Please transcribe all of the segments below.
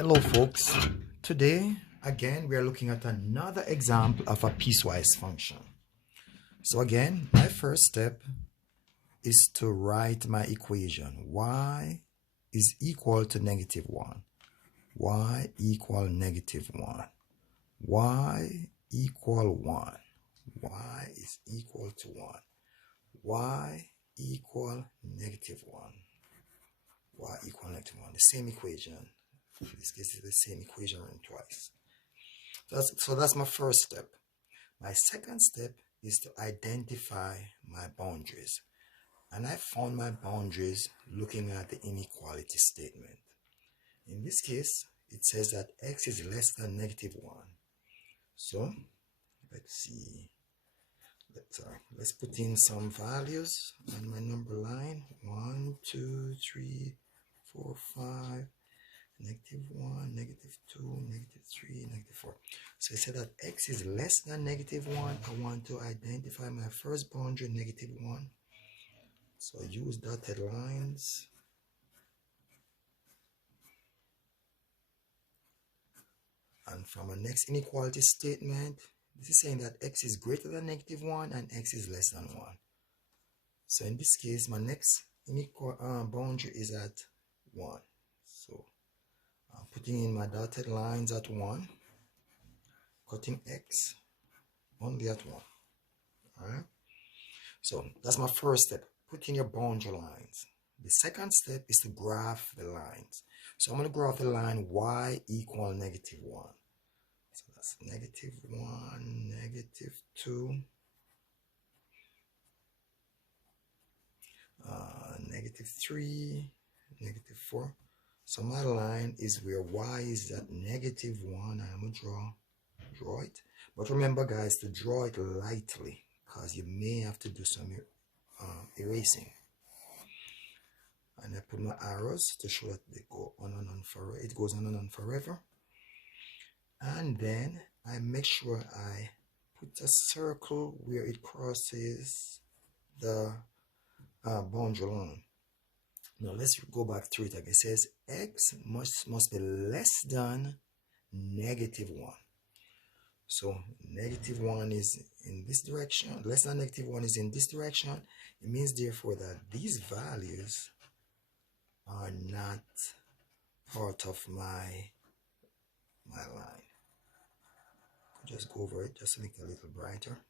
Hello folks, today again we are looking at another example of a piecewise function. So again, my first step is to write my equation. Y is equal to -1. Y equal -1. Y equal 1. Y is equal to 1. Y equal -1. Y equal -1. The same equation. In this case, it's the same equation written twice. So that's my first step. My second step is to identify my boundaries. And I found my boundaries looking at the inequality statement. In this case, it says that x is less than -1. So let's see. Let's put in some values on my number line. 1, 2, 3, 4, 5. -1, -2, -3, -4. So I said that x is less than -1. I want to identify my first boundary, -1. So I use dotted lines. And from our next inequality statement, this is saying that x is greater than -1 and x is less than 1. So in this case, my next boundary is at 1. So I'm putting in my dotted lines at 1, cutting x only at 1. Alright? So that's my first step. Put in your boundary lines. The second step is to graph the lines. So I'm going to graph the line y equal -1. So that's -1, -2, -3, -4. So my line is where y is at -1. I'm going to draw it. But remember guys, to draw it lightly, because you may have to do some erasing. And I put my arrows to show that they go on and on forever. It goes on and on forever. And then I make sure I put a circle where it crosses the boundary line. Now let's go back through it again. It says x must be less than -1. So -1 is in this direction, less than -1 is in this direction. It means therefore that these values are not part of my line. Just go over it just to make it a little brighter.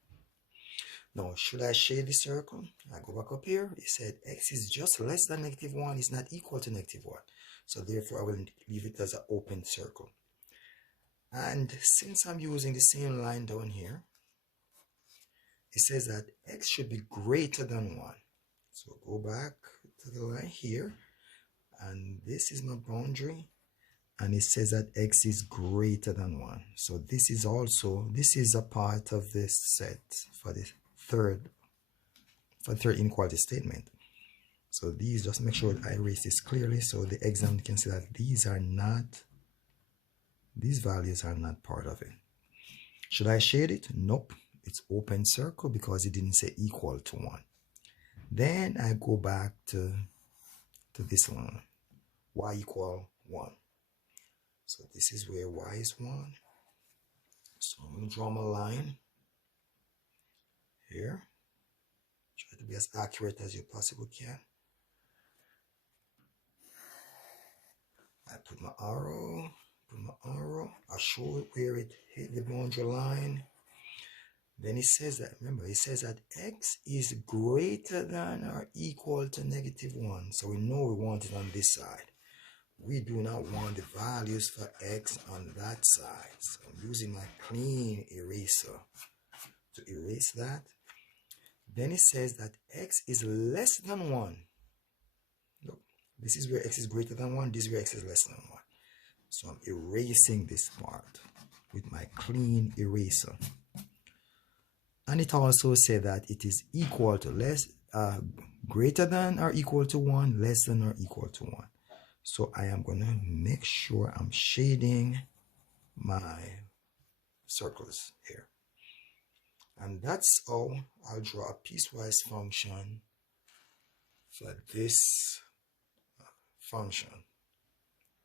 Now, should I shade the circle? I go back up here. It said x is just less than -1, is not equal to -1. So therefore I will leave it as an open circle. And since I'm using the same line down here, it says that x should be greater than 1. So go back to the line here, and this is my boundary, and it says that x is greater than 1. So this is a part of this set for the third inequality statement. So these, just make sure I erase this clearly so the examiner can see that these values are not part of it. Should I shade it? Nope. It's open circle because it didn't say equal to 1. Then I go back to this line. Y equal 1. So this is where y is 1. So I'm going to draw my line here. Try to be as accurate as you possibly can. I put my arrow. I show it where it hit the boundary line. Then it says that, remember, it says that x is greater than or equal to -1. So we know we want it on this side. We do not want the values for x on that side. So I'm using my clean eraser to erase that. Then it says that x is less than 1. Look, this is where x is greater than 1. This is where x is less than 1. So I'm erasing this part with my clean eraser. And it also said that it is equal to greater than or equal to 1, less than or equal to 1. So I am going to make sure I'm shading my circles here. And that's how I'll draw a piecewise function for this function.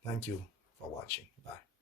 Thank you. for watching. Bye.